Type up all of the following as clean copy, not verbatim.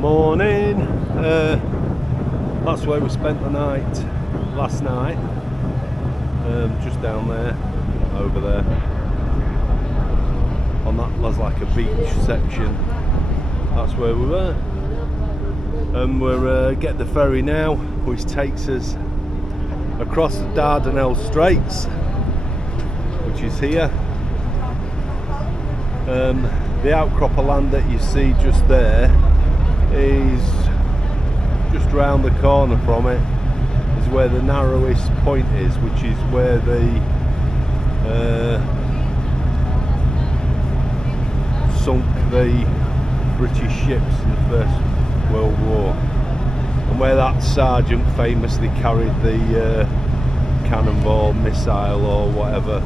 Morning. That's where we spent the night last night. Just down there, over there. On that, there's like a beach section. That's where we were. And we're getting the ferry now, which takes us across the Dardanelles Straits, which is here. The outcrop of land that you see just there is just round the corner from it, is where the narrowest point is, which is where the sunk the British ships in the First World War, and where that sergeant famously carried the cannonball missile or whatever.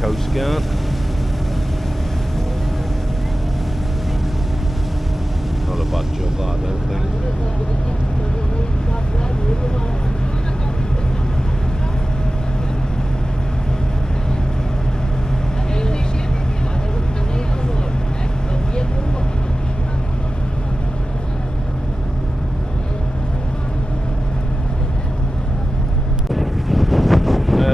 Coast Guard. Not a bad job that, I don't think.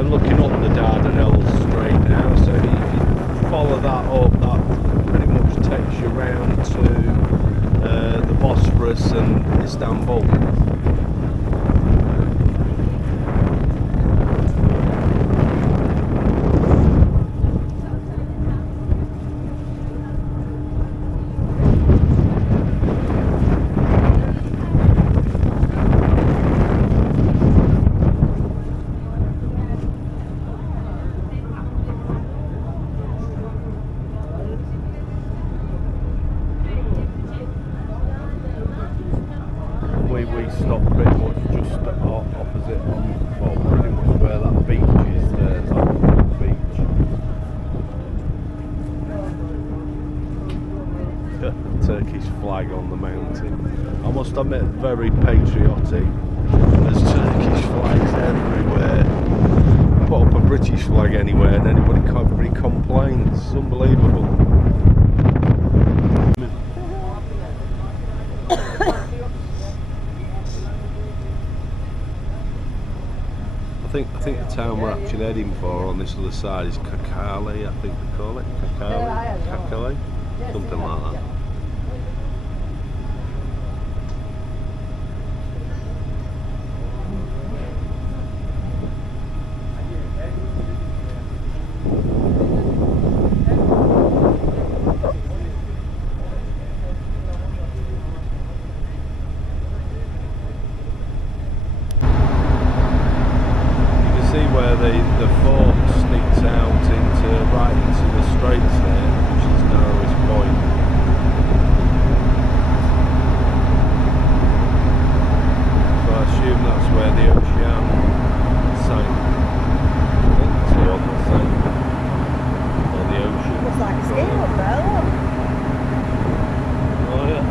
Looking up the Dardanelles Strait now, so you follow that up, that pretty much takes you round to the Bosphorus and Istanbul. We stopped pretty much just opposite well, pretty much where that beach is there, that beach. Turkish flag on the mountain. I must admit, very patriotic. There's Turkish flags everywhere. Put up a British flag anywhere and everybody complains. It's unbelievable. I think the town we're actually heading for on this other side is Kakale, I think they call it. Kakale? Something like that. Where the fort sneaks out right into the straits there, which is the narrowest point. So I assume that's where the Ocean sank. I think that's the one that sank. Or the ocean. Looks like a scale up there, look. Oh yeah.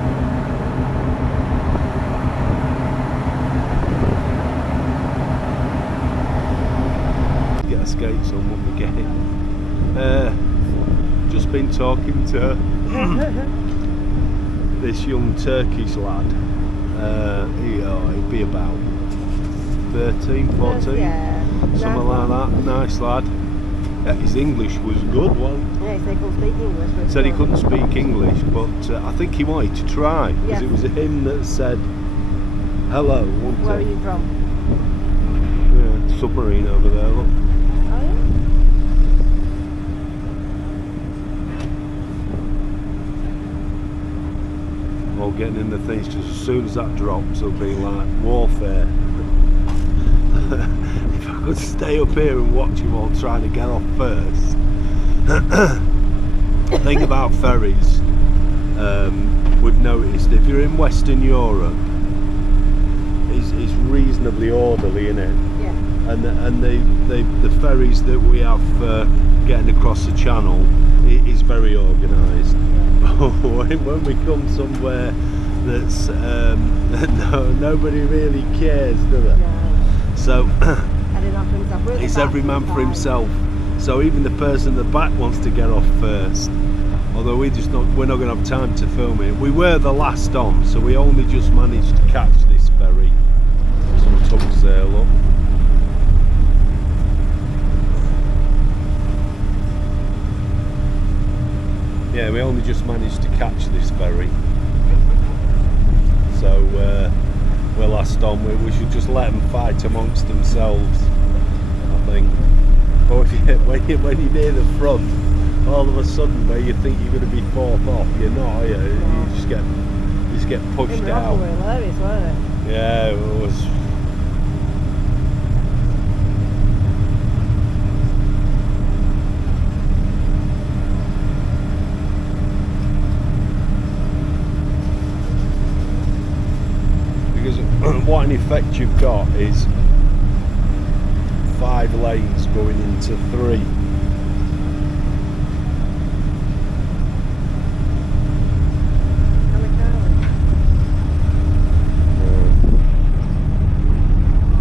Skates on when we get it. Just been talking to this young Turkish lad. He'd be about 13, 14, yeah. something like that. Nice lad. His English was good. Yeah, he said he couldn't speak English. Said he couldn't speak English, but I think he wanted to try, because it was him that said hello. Where are you from? Yeah, submarine over there, look. All getting in the things, because as soon as that drops it'll be like warfare. If I could stay up here and watch him all trying to get off first. The thing about ferries, we've noticed, if you're in Western Europe, it's reasonably orderly, isn't it? Yeah. And the ferries that we have getting across the channel is very organised. When we come somewhere that's nobody really cares, do they? No. So I didn't man for himself. We're at the It's back, every man for fine. himself. So even the person at the back wants to get off first. Although we're not going to have time to film it. We were the last on, so we only just managed to catch this ferry. Some tugs there, look. Yeah, we only just managed to catch this ferry. So we're last on. We should just let them fight amongst themselves, I think. But when you're near the front, all of a sudden where you think you're going to be fourth off, you're not, are you? You just get pushed out. Were hilarious, weren't it? Yeah, it was. Because what in effect you've got is 5 lanes going into 3.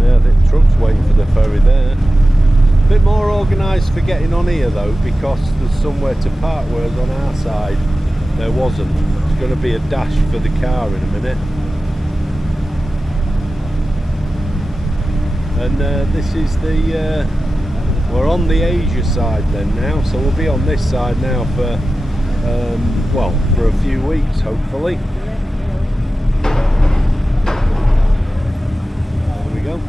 Yeah, I think the truck's waiting for the ferry there. A bit more organised for getting on here though, because there's somewhere to park, whereas on our side there wasn't. There's going to be a dash for the car in a minute. And this is the we're on the Asia side then now, so we'll be on this side now for well, for a few weeks hopefully. There we go.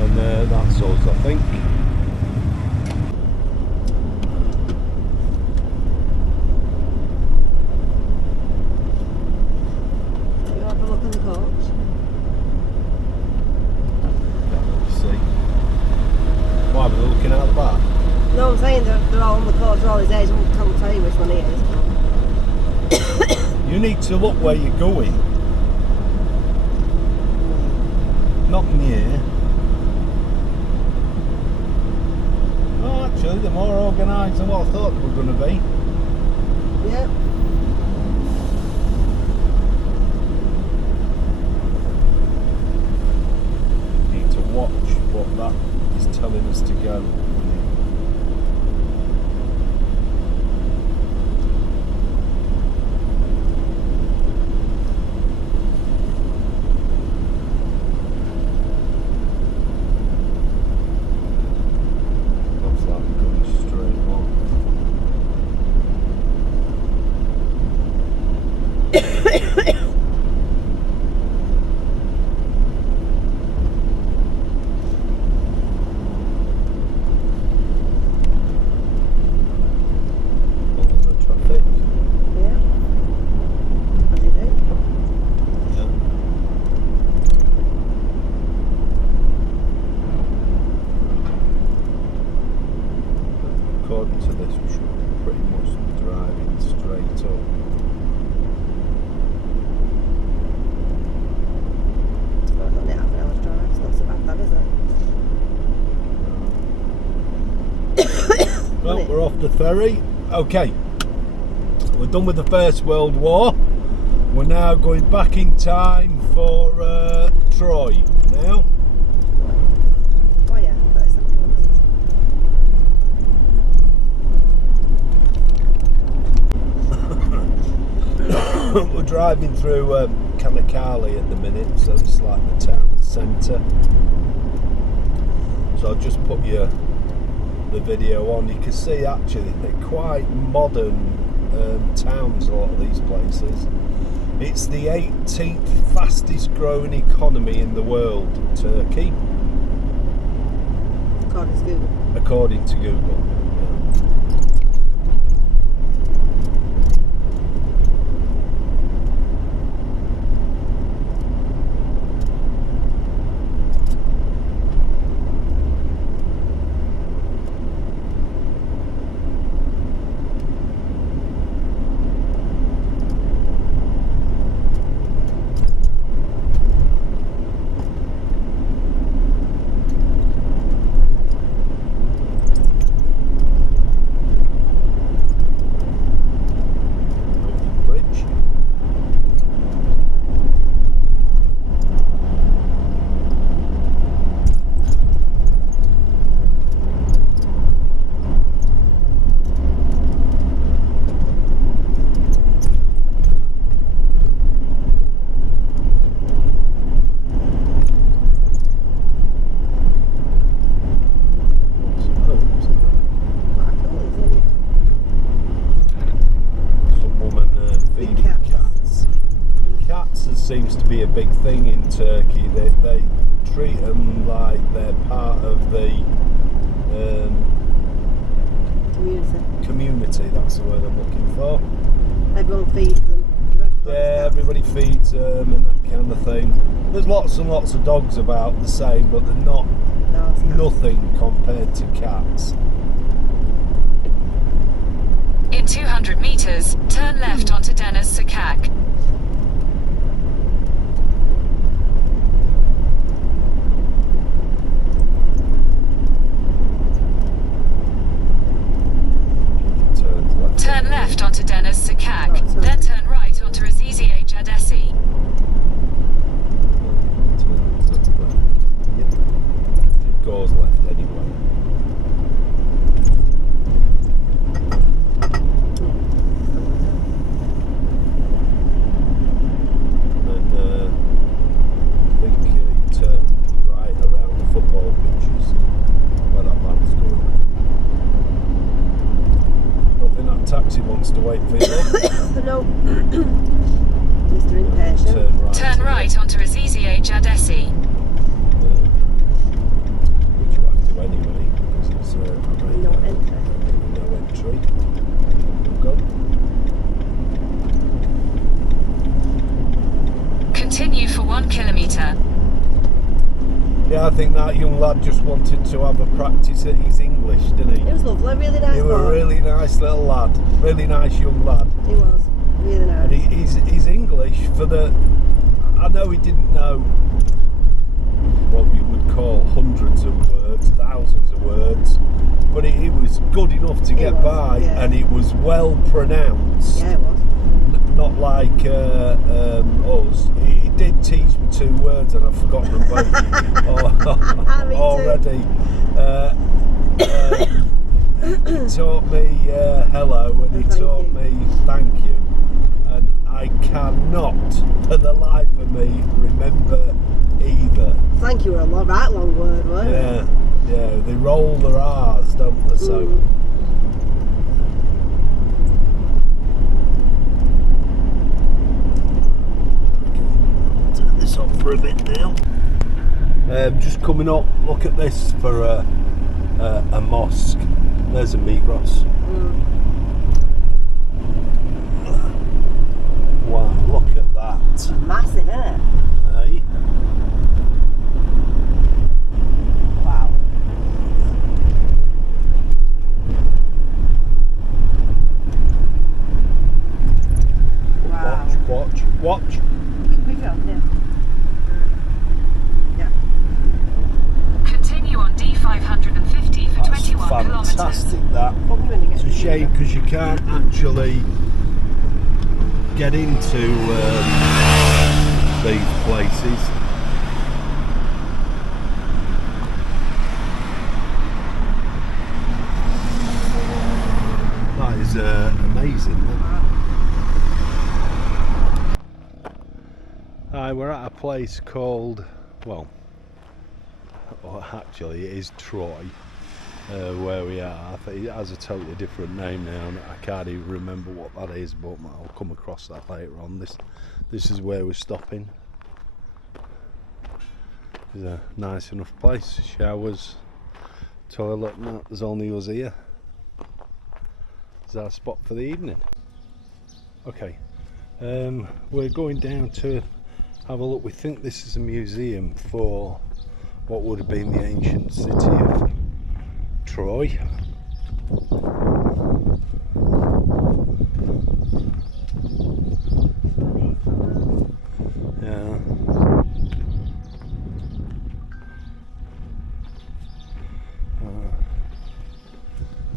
And that's us, I think. No, I'm saying they're all on the course, they're all his age. I can't tell you which one it is. You need to look where you're going. Not near. Oh, actually, they're more organised than what I thought they were going to be. Yep. Need to watch what that is telling us to go. According to this, we should pretty much be driving straight up. Well, it's only half an hour's drive, it's not so bad, that is it? Well, we're off the ferry. Okay, we're done with the First World War. We're now going back in time for Troy now. Oh yeah, 37 kilometres. We're driving through Kanakali at the minute, so it's like the town centre. So I'll just put the video on. You can see actually they're quite modern towns, a lot of these places. It's the 18th fastest growing economy in the world, Turkey. According to Google. According to Google. seems to be a big thing in Turkey. They treat them like they're part of the community. That's the word I'm looking for. Everyone feeds them. Yeah, everybody feeds them and that kind of thing. There's lots and lots of dogs about the same, but they're not nothing compared to cats. In 200 meters, turn left onto Deniz Sokak. Turn left onto Deniz Sokak, then turn right onto Aziziye Caddesi. It goes left anyway. And I think you turn right around the football pitches where that van's going. That taxi wants to wait for you. No. Mr. Impatient. Turn right onto Aziziye Caddesi. Which you have to anyway, because it's No entry. No entry. Go. Continue for 1 kilometre. Yeah, I think that young lad just wanted to have a practice at his English, didn't he? It was lovely, really nice. He was a really nice little lad, really nice young lad. He was, really nice. And his English for the... I know he didn't know what we would call hundreds of words, thousands of words, but he was good enough to get by, yeah. and it was well pronounced. Yeah, it was. Not like us. He did teach me 2 words and I've forgotten them both already. He taught me hello and he taught me thank you. And I cannot, for the life of me, remember either. Thank you were a right long word, weren't it? Yeah, they roll their R's, don't they? So. This up for a bit now. Just coming up, look at this for a mosque. There's a Migros. Wow, look at that. Massive, isn't it? Hey? Wow. Watch. Continue on D550 for 21 kilometres. Fantastic that. It's a shame because you can't actually get into these places. That is amazing. Hi, we're at a place called, well, actually it is Troy, where we are. I think it has a totally different name now and I can't even remember what that is, but I'll come across that later on. This is where we're stopping. It's a nice enough place, showers, toilet, and that. There's only us here. It's our spot for the evening. Okay, we're going down to have a look. We think this is a museum for what would have been the ancient city of Troy. Yeah.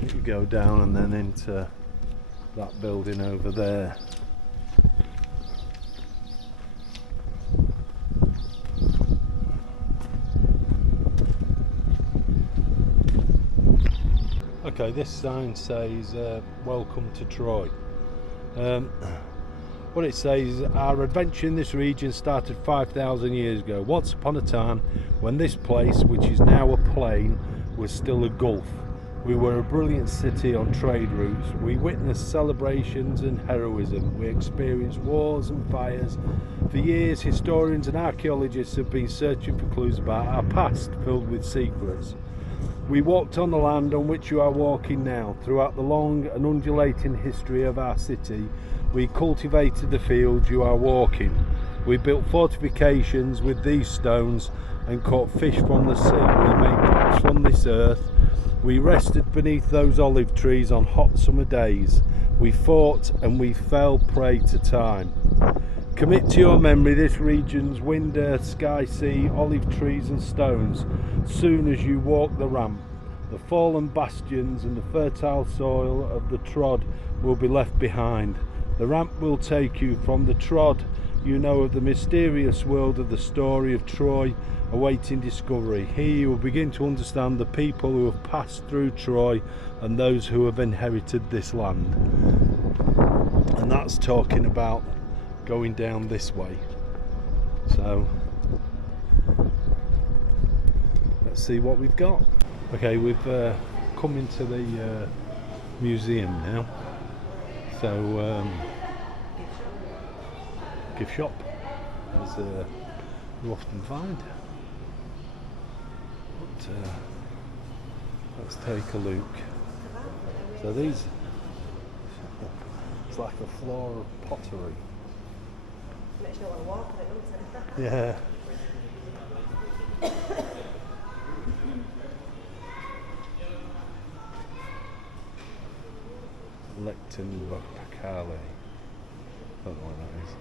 You go down and then into that building over there. Okay, this sign says welcome to Troy. What it says, our adventure in this region started 5,000 years ago. Once upon a time when this place, which is now a plain, was still a gulf. We were a brilliant city on trade routes. We witnessed celebrations and heroism. We experienced wars and fires. For years, historians and archaeologists have been searching for clues about our past filled with secrets. We walked on the land on which you are walking now. Throughout the long and undulating history of our city, we cultivated the fields you are walking. We built fortifications with these stones and caught fish from the sea. We made pots from this earth. We rested beneath those olive trees on hot summer days. We fought and we fell prey to time. Commit to your memory this region's wind, earth, sky, sea, olive trees and stones. Soon as you walk the ramp, the fallen bastions and the fertile soil of the trod will be left behind. The ramp will take you from the trod, you know, of the mysterious world of the story of Troy awaiting discovery. Here you will begin to understand the people who have passed through Troy and those who have inherited this land. And that's talking about going down this way. So let's see what we've got. Okay, we've come into the museum now. So gift shop, as you often find. But let's take a look. So these, it's like a floor of pottery. Makes you not want to walk on it, doesn't it? Yeah. Lecton Bacale. Don't know what that is.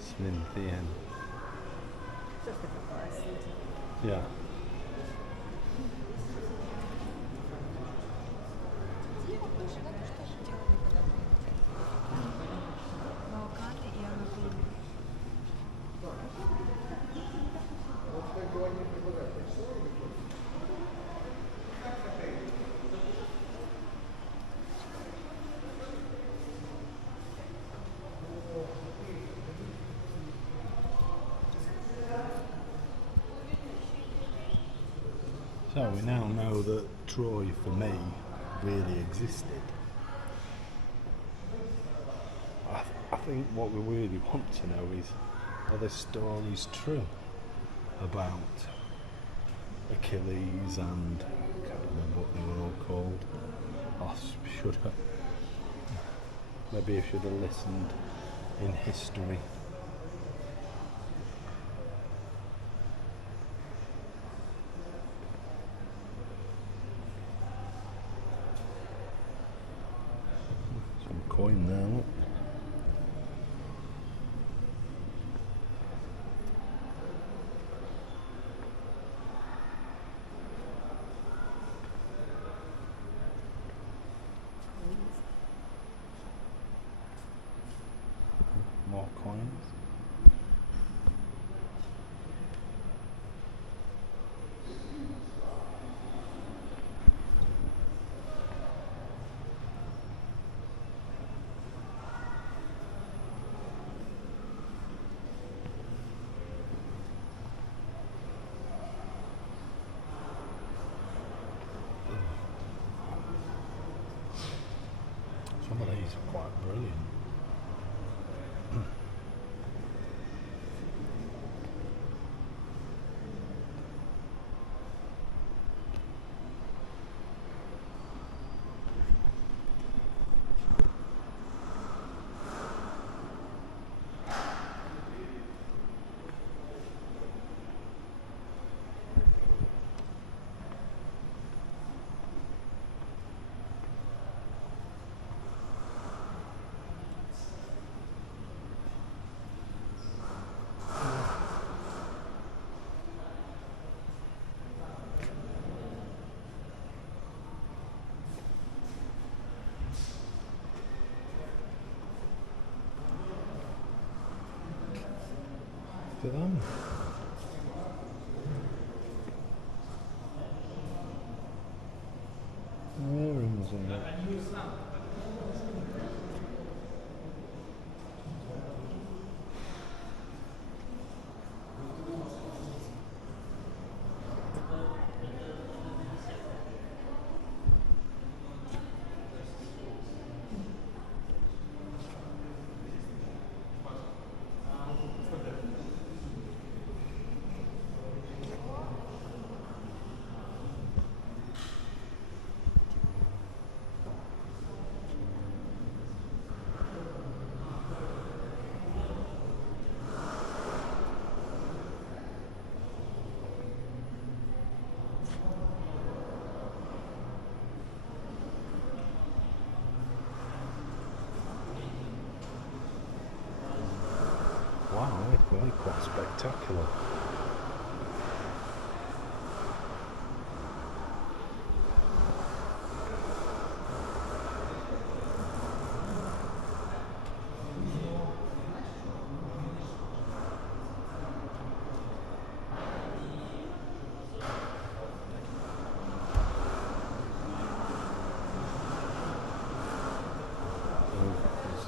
Sminthian. Just a different place, isn't it? Yeah. So we now know that Troy, for me, really existed. I think what we really want to know is, are the stories true about Achilles and, I can't remember what they were all called. I should have, maybe I should have listened in history. Some coin there, look. More coins. Some of these are quite brilliant. Look at them. Earrings and that.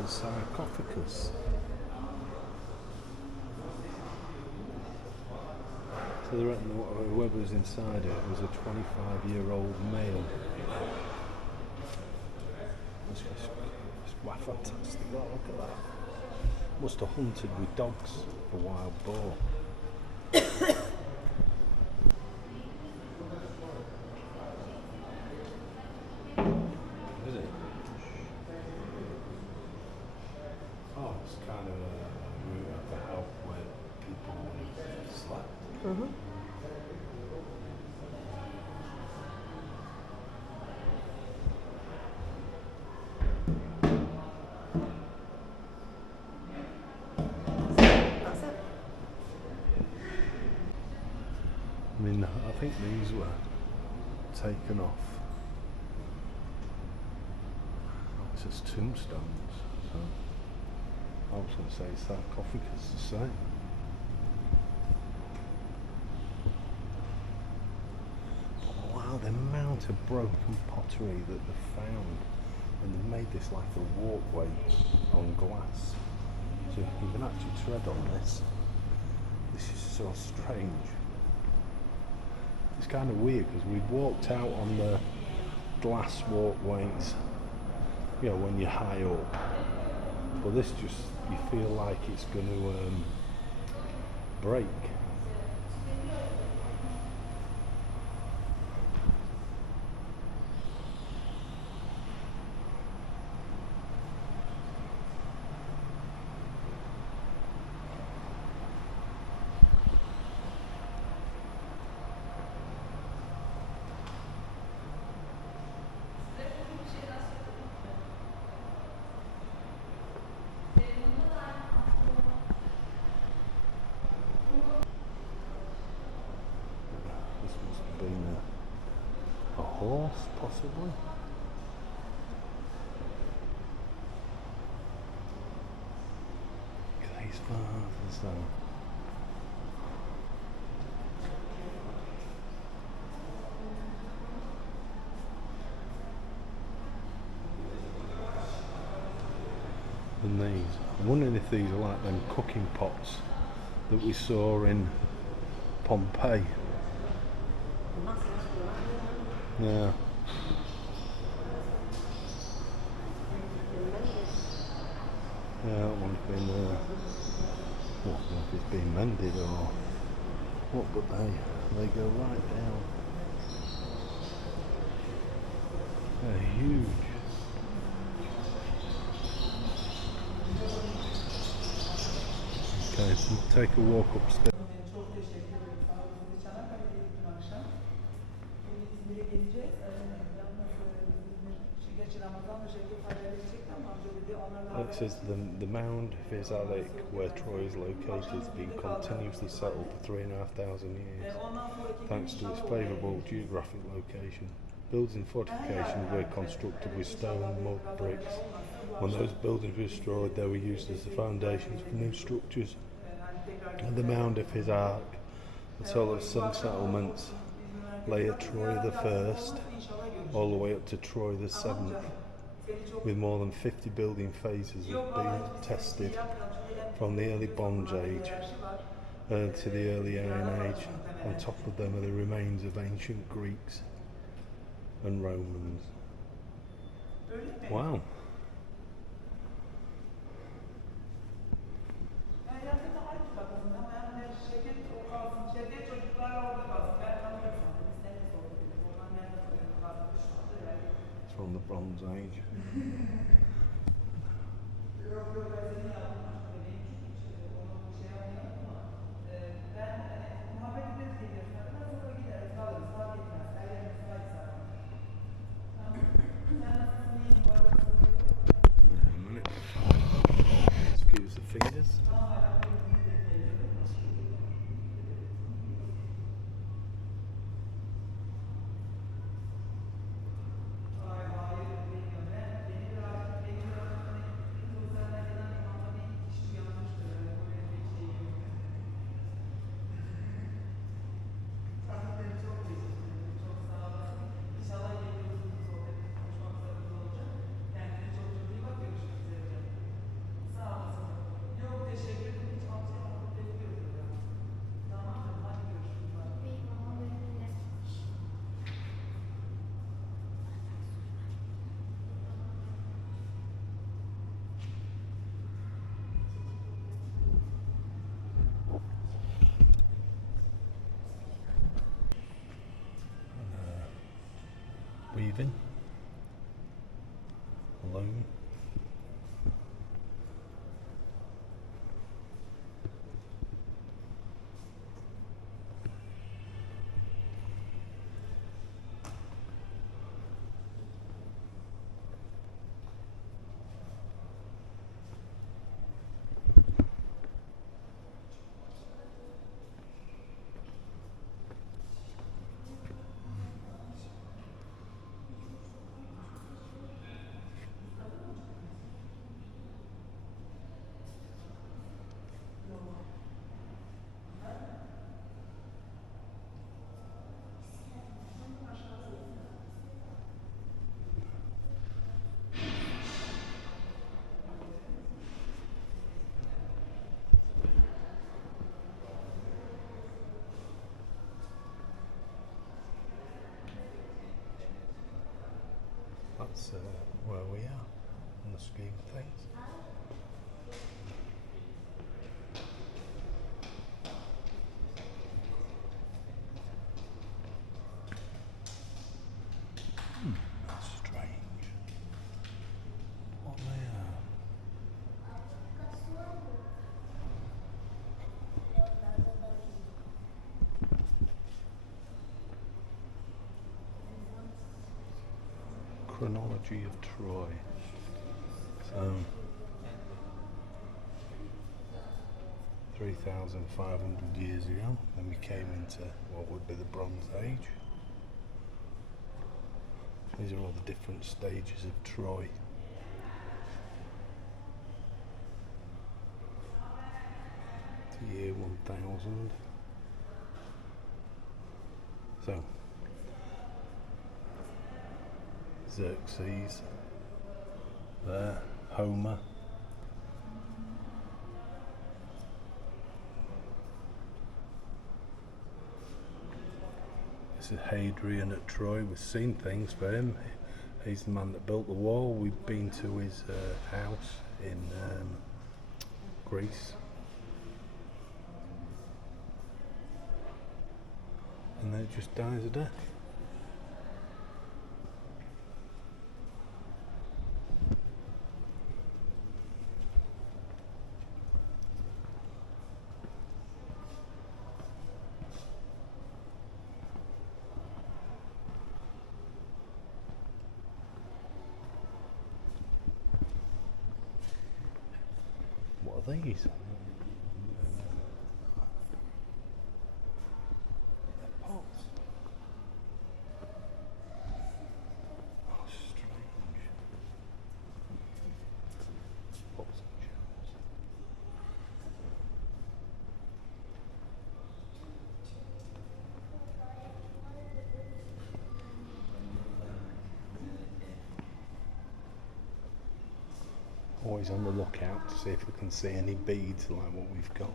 a sarcophagus. So they reckon whoever was inside it was a 25-year-old male. It's wow, fantastic. Wow, look at that. Must have hunted with dogs for wild boar. Is it? Oh, it's kind of a room at the house where people slept. Mm-hmm. That's it. I mean, I think these were taken off. Oh, it says tombstones. So I was going to say sarcophagus the same. But wow, the amount of broken pottery that they found, and they made this like a walkway on glass, so you can actually tread on this. This is so strange. It's kind of weird because we'd walked out on the glass walkways, you know, when you're high up. But this just, you feel like it's going to break. This must have been a horse, possibly. Look at these fathers though. And these, I'm wondering if these are like them cooking pots that we saw in Pompeii. Yeah. Yeah, that one's been, I don't know if it's been mended or what, but they go right down. They're huge. Okay, we'll take a walk upstairs. Çok teşekkür ederim. Sağ olun. Biz de Çanakkale'ye gittim akşam. Şimdi İzmir'e geleceğiz. Yalnız İzmir, gerçi Ramazan'da Şevket haber edecekti ama amca dedi onlarla It says the mound Vezalic, where Troy is located, has been continuously settled for 3,500 years, thanks to its favourable geographic location. Buildings and fortifications were constructed with stone, mud, bricks. When those buildings were destroyed, they were used as the foundations for new structures. And the mound of his ark, a total of 7 settlements, lay at Troy the First, all the way up to Troy the Seventh, with more than 50 building phases have been tested from the early Bronze Age to the early Iron Age. On top of them are the remains of ancient Greeks and Romans. Wow. It's from the Bronze Age. Excuse the fingers. weaving, loom. That's where we are in the scheme of things. That's strange. What they are. Chronology of Troy. So 3,500 years ago, then we came into what would be the Bronze Age. These are all the different stages of Troy. The year 1000. So Xerxes, there, Homer. This is Hadrian at Troy. We've seen things for him. He's the man that built the wall. We've been to his house in Greece. And then it just dies a death. What are these? They're pots. Oh, strange. Pots and shells. Always on the lookout to see if we can see any beads like what we've got.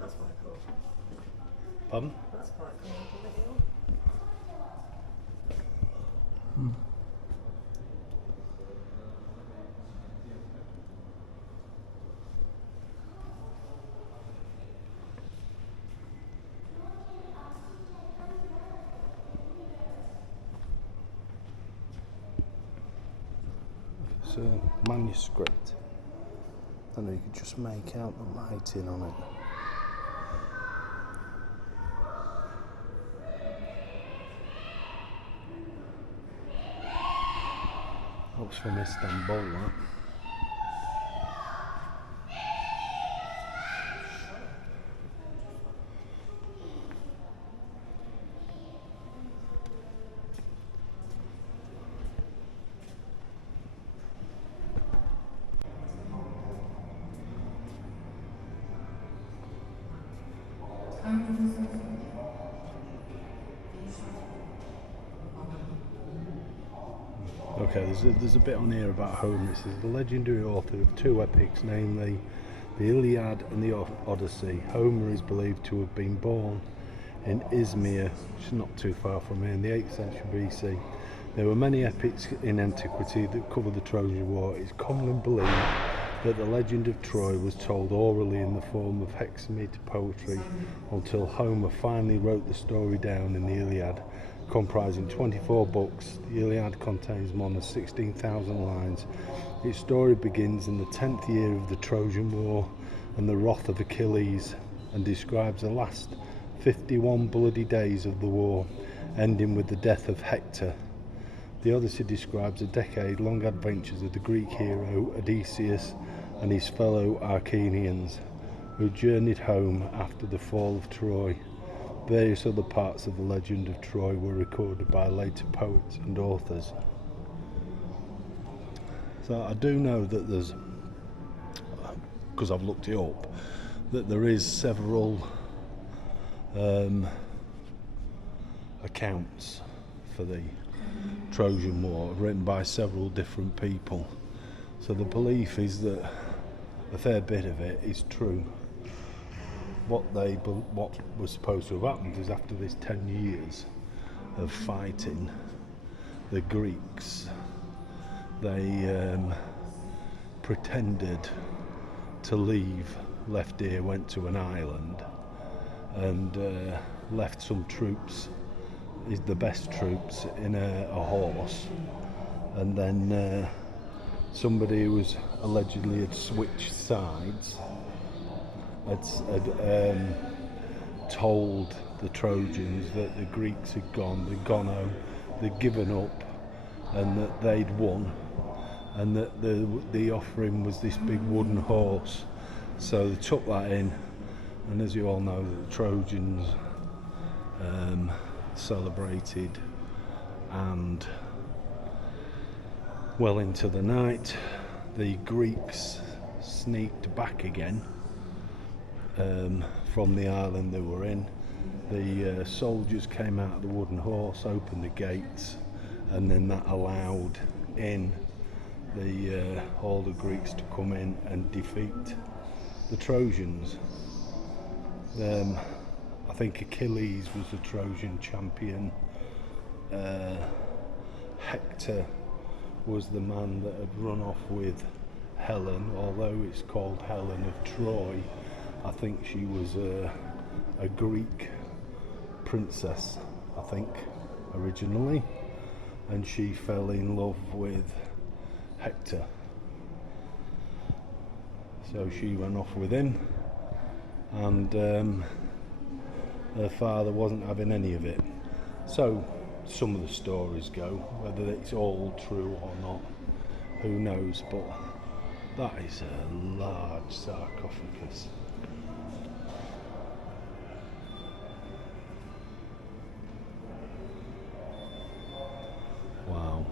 That's quite cool. Pardon? That's quite cool. Video. It's a manuscript. I know you could just make out the writing on it. That was from Istanbul, that. Okay, there's a bit on here about Homer. It says the legendary author of two epics, namely the Iliad and the Odyssey. Homer is believed to have been born in Izmir, which is not too far from here, in the 8th century BC. There were many epics in antiquity that cover the Trojan War. It's commonly believed that the legend of Troy was told orally in the form of hexameter poetry until Homer finally wrote the story down in the Iliad, comprising 24 books. The Iliad contains more than 16,000 lines. Its story begins in the 10th year of the Trojan War and the wrath of Achilles, and describes the last 51 bloody days of the war, ending with the death of Hector. The Odyssey describes the decade-long adventures of the Greek hero Odysseus and his fellow Achaeans, who journeyed home after the fall of Troy. Various other parts of the legend of Troy were recorded by later poets and authors. So I do know that there's, because I've looked it up, that there is several accounts for the Trojan War written by several different people. So the belief is that a fair bit of it is true. What was supposed to have happened is, after this 10 years of fighting the Greeks, they pretended to leave, left here, went to an island, and left some troops, the best troops, in a horse, and then somebody who was allegedly had switched sides had told the Trojans that the Greeks had gone, they'd gone home, they'd given up, and that they'd won, and that the offering was this big wooden horse. So they took that in, and as you all know, the Trojans celebrated, and well into the night the Greeks sneaked back again from the island they were in. The soldiers came out of the wooden horse, opened the gates, and then that allowed in all the Greeks to come in and defeat the Trojans. I think Achilles was the Trojan champion. Hector was the man that had run off with Helen, although it's called Helen of Troy. I think she was a Greek princess, I think, originally, and she fell in love with Hector. So she ran off with him, and her father wasn't having any of it. So some of the stories go, whether it's all true or not, who knows, but that is a large sarcophagus. Wow.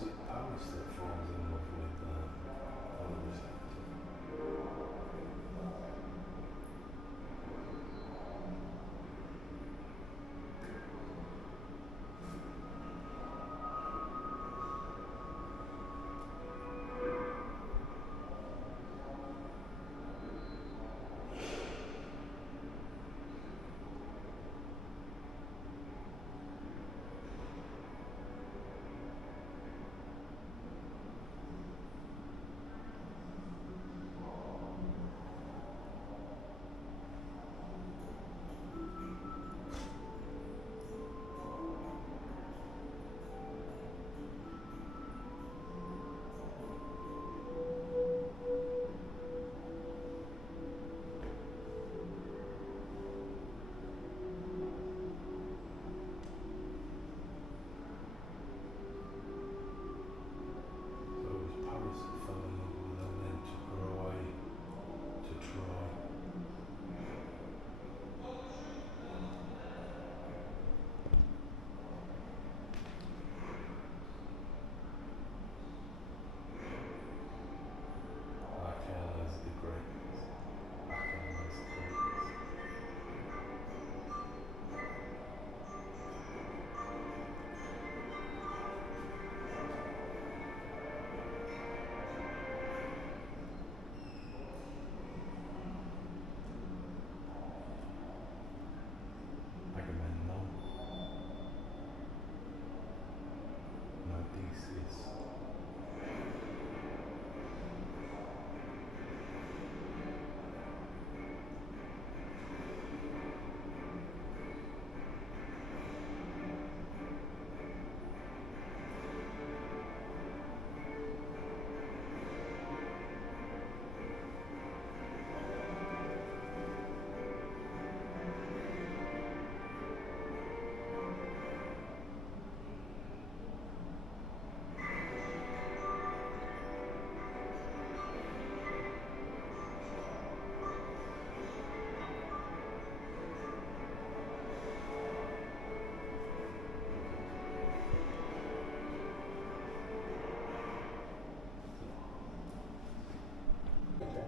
is it Paris that falls in love with Elvis Hector?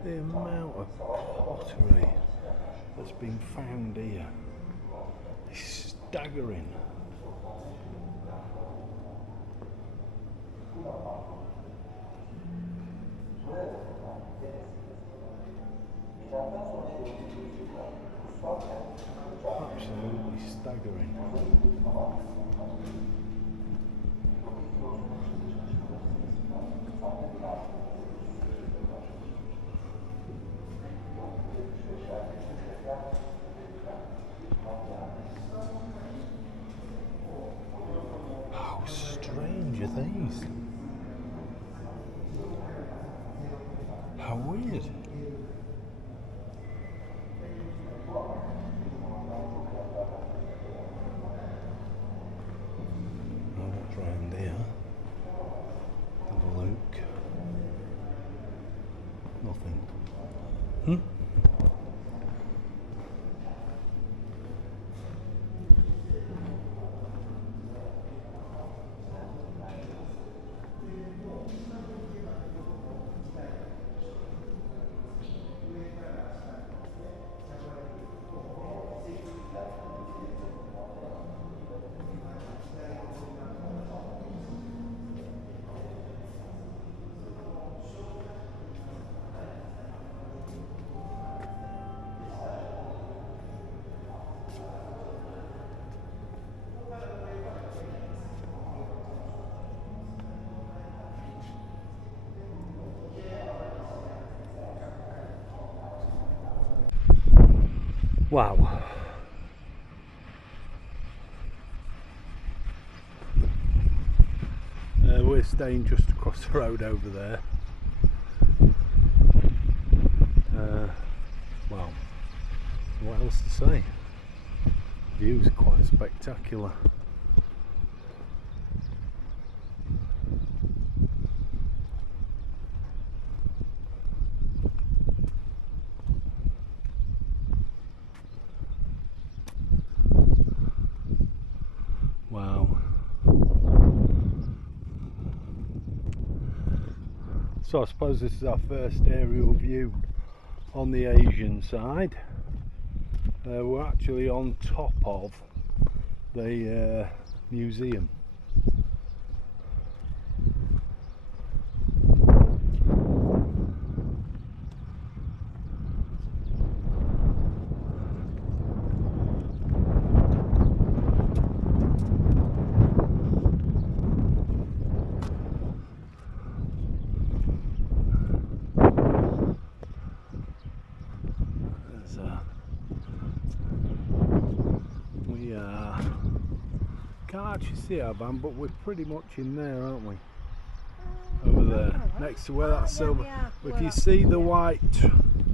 The amount of pottery that's been found here is staggering. Absolutely staggering. How strange are these? How weird. What's round here? Have a look. Nothing. Wow. We're staying just across the road over there. Well, what else to say? View's quite spectacular. Wow. So I suppose this is our first aerial view on the Asian side. We're actually on top of the museum. Can't actually see our van, but we're pretty much in there, aren't we? Over there, next to where that silver. If you see the white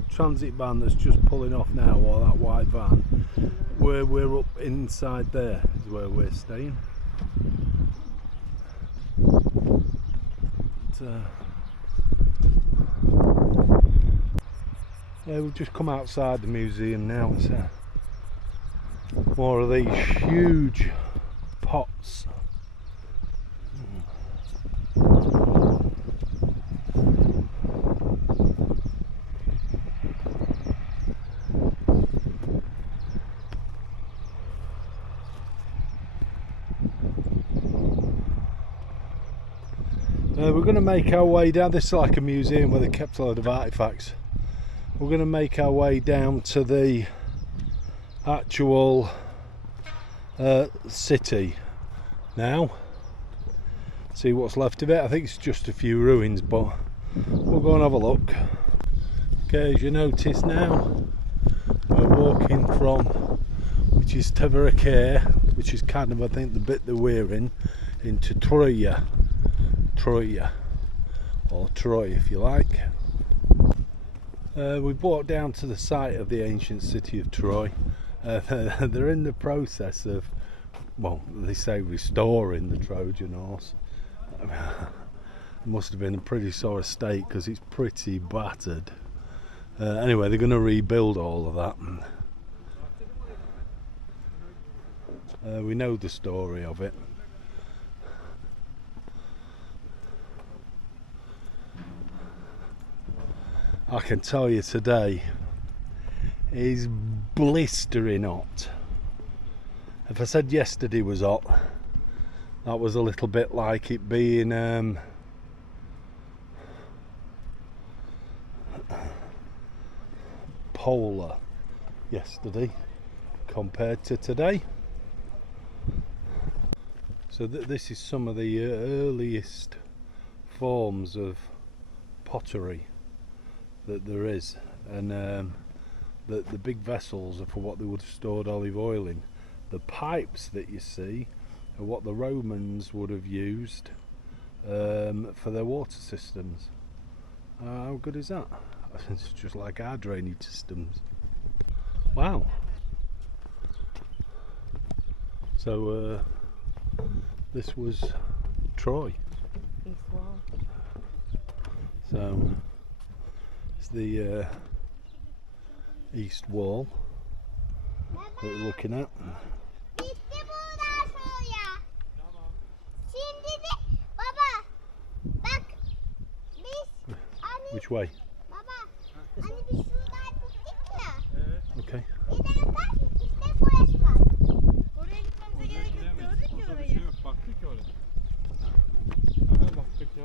transit van that's just pulling off now, or that white van, we're up inside there is where we're staying. Yeah, we've just come outside the museum now. It's more of these huge pots. We're going to make our way down. This is like a museum where they kept a load of artifacts. We're going to make our way down to the actual city now, see what's left of it. I think it's just a few ruins, but we'll go and have a look. Okay, as you notice now, we're walking from, which is Tabarake, which is kind of, I think, the bit that we're in, into Troya, or Troy if you like. We brought down to the site of the ancient city of Troy. They're in the process of, well, they say restoring the Trojan horse. It must have been a pretty sore state because it's pretty battered. Anyway, they're going to rebuild all of that. We know the story of it. I can tell you today is blistering hot. If I said yesterday was hot, that was a little bit like it being polar yesterday compared to today. So this is some of the earliest forms of pottery that there is, and the big vessels are for what they would have stored olive oil in. The pipes that you see are what the Romans would have used for their water systems. How good is that? It's just like our drainage systems. Wow. So this was Troy. East Wall. So it's the east wall that we're looking at. Bitti buradan soruya. Şimdi de baba bak biz hani Which way? baba hani biz şuradan gittik ya. Okay. İleriden işte burası var. Oraya gitmemize gerek yok. Gördük ki orayı. Baktık ya oraya. Aha baktık ya.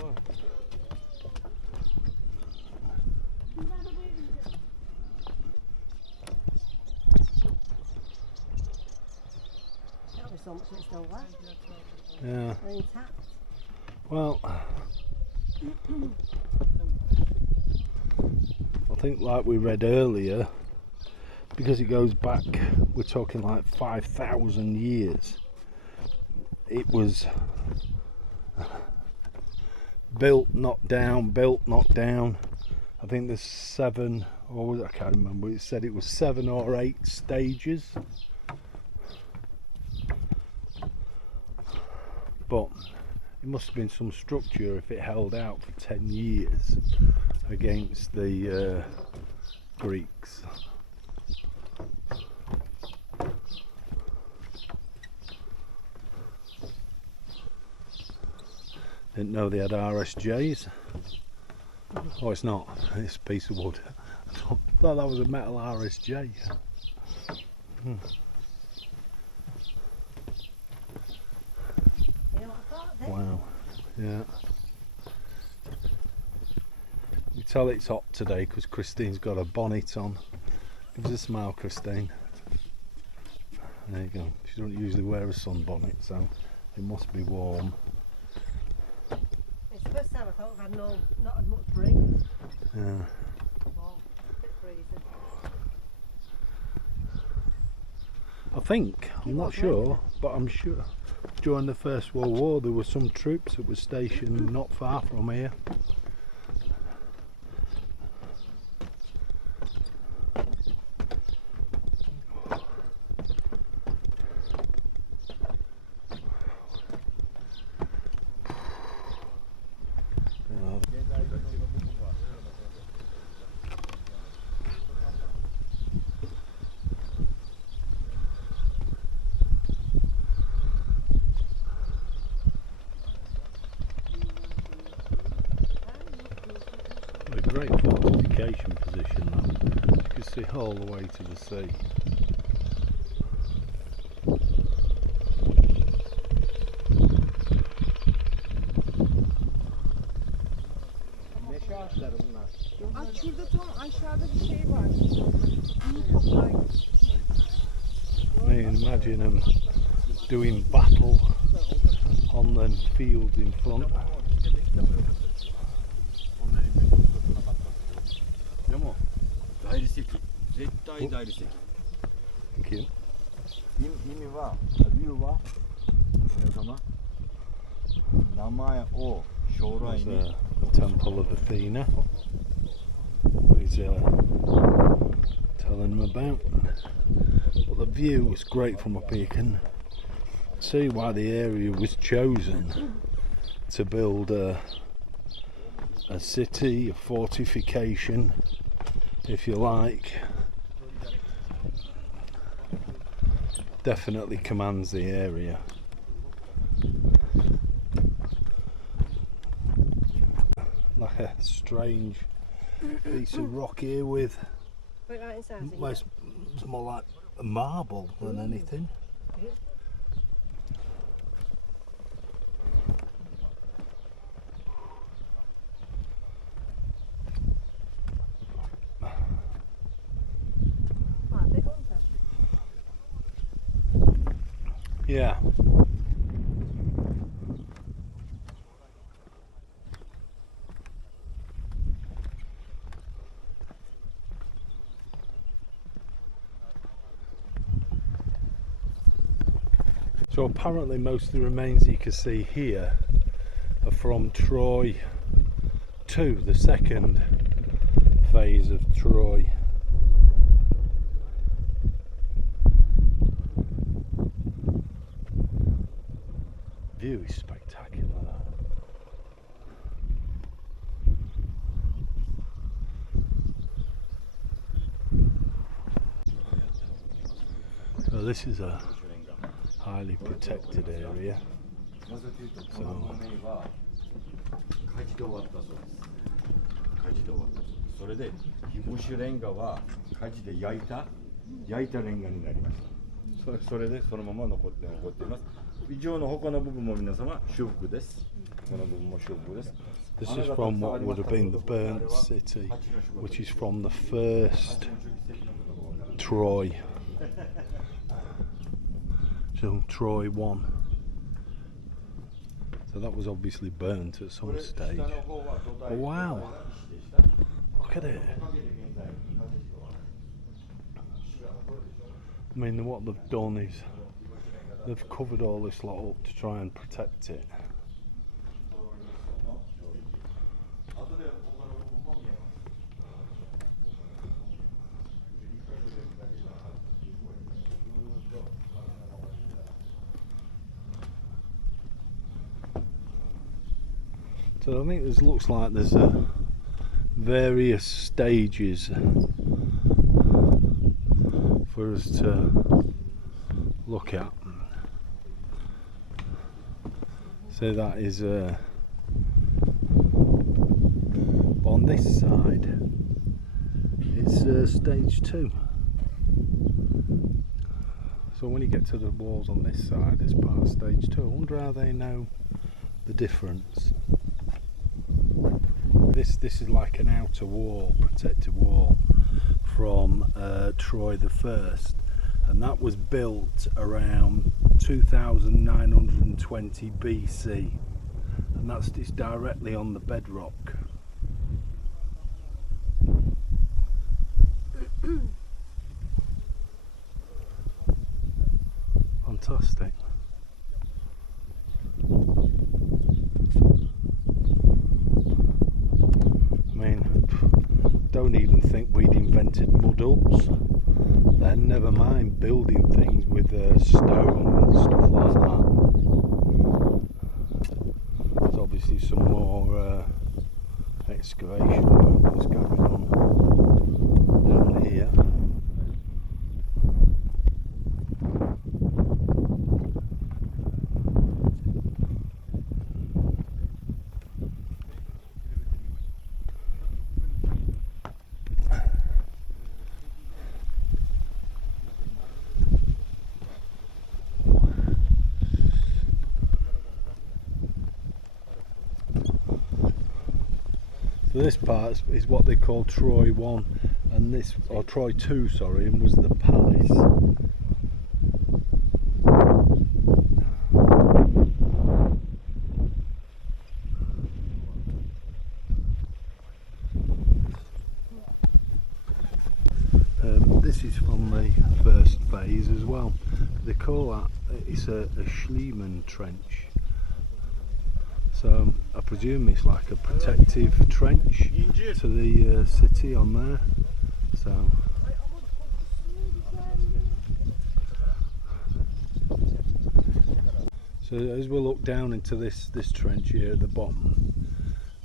Can't be so much it's still there. Yeah. They're intact. Well, I think like we read earlier, because it goes back, we're talking like 5,000 years. It was built, knocked down, built, knocked down. I think there's 7, or was it, I can't remember. It said it was 7 or 8 stages. But it must have been some structure if it held out for 10 years against the Greeks. Didn't know they had RSJs. Oh, it's not. It's a piece of wood. I thought that was a metal RSJ. You know what I thought then? Wow. Yeah. You tell it's hot today because Christine's got a bonnet on. Give us a smile, Christine. There you go. She doesn't usually wear a sunbonnet, so it must be warm. It's the first time I thought I've had not as much breeze. Yeah. Well, a bit freezing. I think, I'm not sure, but I'm sure during the First World War there were some troops that were stationed not far from here. A great fortification position though. You can see all the way to the sea. Aa, şurada tam aşağıda bir şey var. Bunu toplayın. I mean, imagine them doing battle on the field in front. でも大理石、絶対大理石。 Thank you. 意味は、理由は皆様名前を将来 There's に the Temple of Athena. He's telling them about. But the view is great from up here. You can see why the area was chosen to build a city, a fortification, if you like. Definitely commands the area. Like a strange piece of rock here with Put it right inside. so you well, it's more like a marble than anything. get- Quite a big one, sir. Yeah. So apparently most of the remains you can see here are from Troy 2, the second phase of Troy. View is spectacular. So this is a highly protected area. なぜというとこの骨は火事で終わったそうです。火事で終わったそうです。それでヒブシュレンガは火事で焼いたレンガになりました。それでそのまま残っています。以上の他の部分も皆様修復です。この部分も修復です。 This is from what would have been the burnt city, which is from the first Troy. So Troy 1. So that was obviously burnt at some stage. Oh, wow. Look at it. I mean, what they've done is they've covered all this lot up to try and protect it. So I think this looks like there's various stages for us to look at. So that is on this side, it's stage 2. So when you get to the walls on this side, it's part of stage 2. I wonder how they know the difference. This is like an outer wall, protected wall from Troy the First, and that was built around 2920 BC, and it's directly on the bedrock. Fantastic. I mean, don't even think we'd invented mud-ups then, never mind building things with stone and stuff like that. There's obviously some more excavation work that's going on down here. So this part is what they call Troy 1, and this, or Troy 2, sorry, and was the palace. This is from the first phase as well. They call that, it's a Schliemann trench. So I presume it's like a protective trench to the city on there. So as we look down into this trench here at the bottom,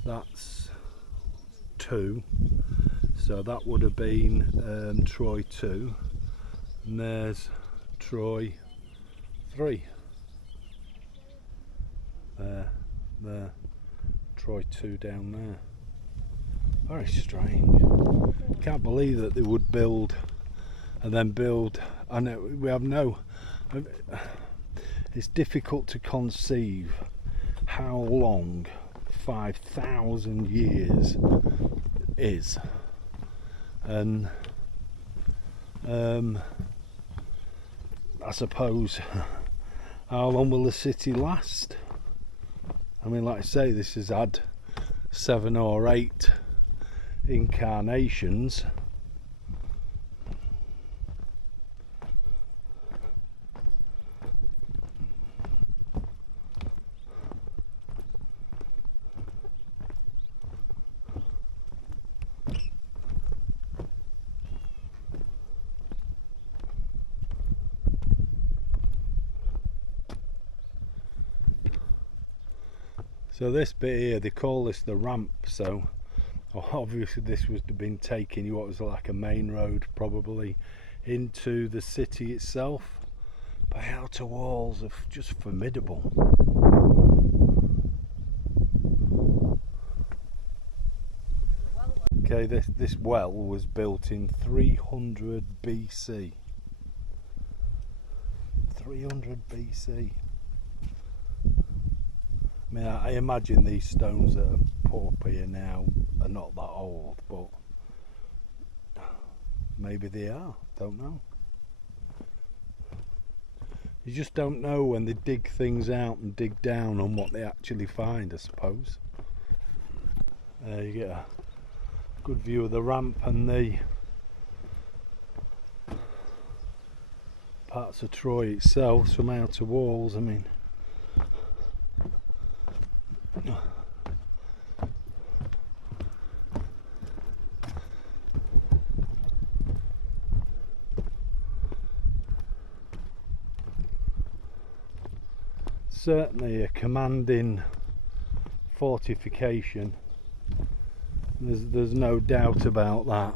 that's 2. So that would have been Troy 2, and there's Troy 3. There, Troy 2 down there. Very strange. Can't believe that they would build and then build. I know we have no. It's difficult to conceive how long 5,000 years is, and I suppose how long will the city last? I mean, like I say, this has had 7 or 8 incarnations. So this bit here, they call this the ramp. So obviously this was been taking what was like a main road probably into the city itself. But the outer walls are just formidable. Okay, this well was built in 300 BC. 300 BC. I mean, I imagine these stones that are put up here now are not that old, but maybe they are, don't know. You just don't know when they dig things out and dig down on what they actually find, I suppose. You get a good view of the ramp and the parts of Troy itself, some outer walls. I mean, certainly a commanding fortification. There's no doubt about that.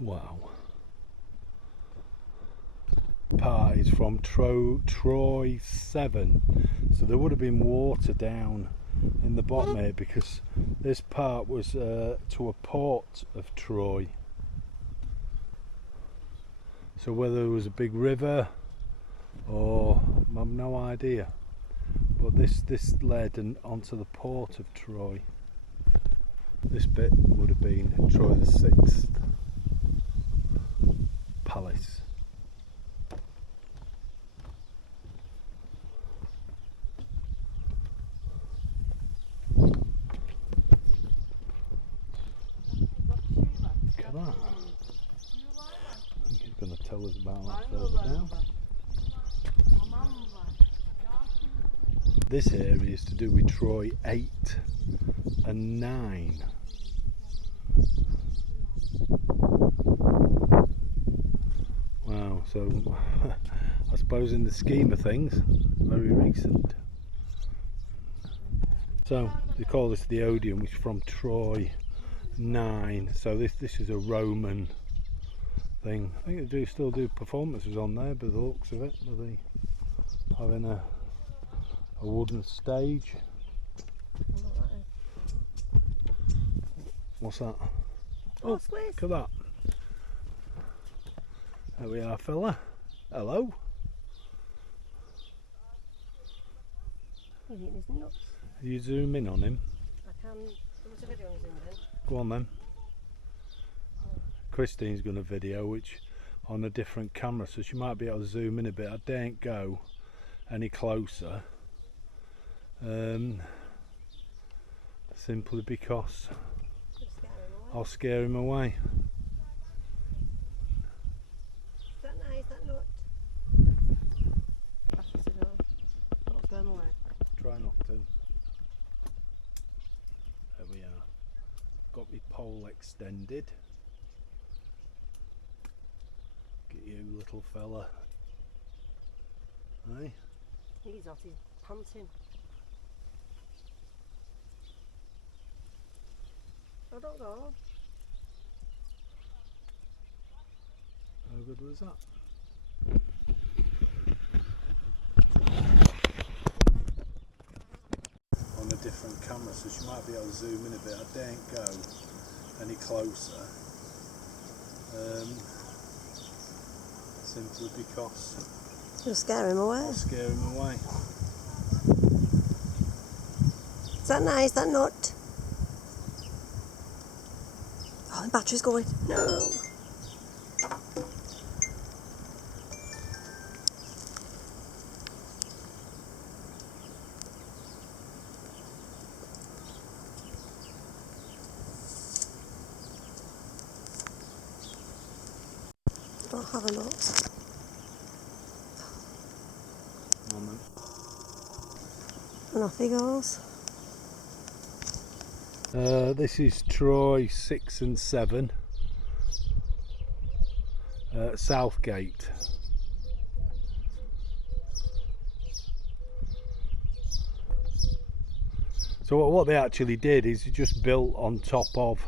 Wow. Part is from Troy 7, so there would have been water down in the bottom here, because this part was to a port of Troy. So whether there was a big river or I've no idea, but this led onto the port of Troy. This bit would have been Troy the 6th palace. Look at that. I think he's going to tell us about that further down. This area is to do with Troy 8 and 9. Wow, so I suppose in the scheme of things, very recent. So they call this the Odeon, which is from Troy 9. So this is a Roman thing. I think they still do performances on there, by the looks of it. Are they having a wooden stage? What's that? Oh, squares. Look at that. There we are, fella. Hello. He's eating his nuts. You zoom in on him. I can. There was a video on Zoom then. Go on then. Christine's going to video, which on a different camera, so she might be able to zoom in a bit. I daren't go any closer, simply because I'll scare him away. Is that nice, that nut? That's just it all. What's going away? Try not to. There we are. Got my pole extended. Get you, little fella. Aye. He's off, he's panting. Oh, don't go. How good was that? On a different camera, so she might be able to zoom in a bit. I daren't go any closer, simply because You'll scare him away. I'll scare him away. Is that nice, that nut? Oh, the battery's going. No. Don't have a nut. Moment. And off he goes. This is Troy 6 and 7, Southgate. So what they actually did is just built on top of,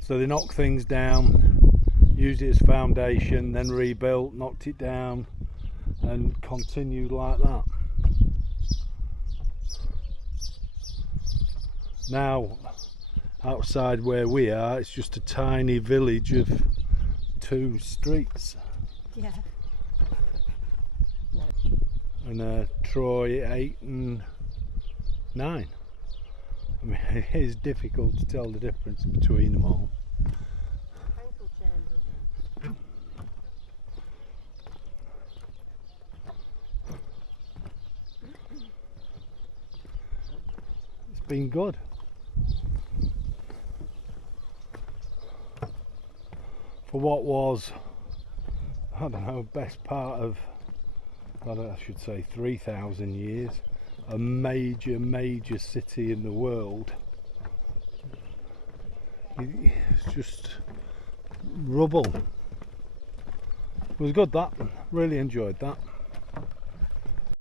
so they knocked things down, used it as foundation, then rebuilt, knocked it down, and continued like that. Now, outside where we are, it's just a tiny village of 2 streets. Yeah. And Troy 8 and 9. I mean, it is difficult to tell the difference between them all. Ankle chamber. It's been good. For what was, I don't know, best part of, I should say 3,000 years, a major city in the world. It's just rubble. It was good, that. Really enjoyed that.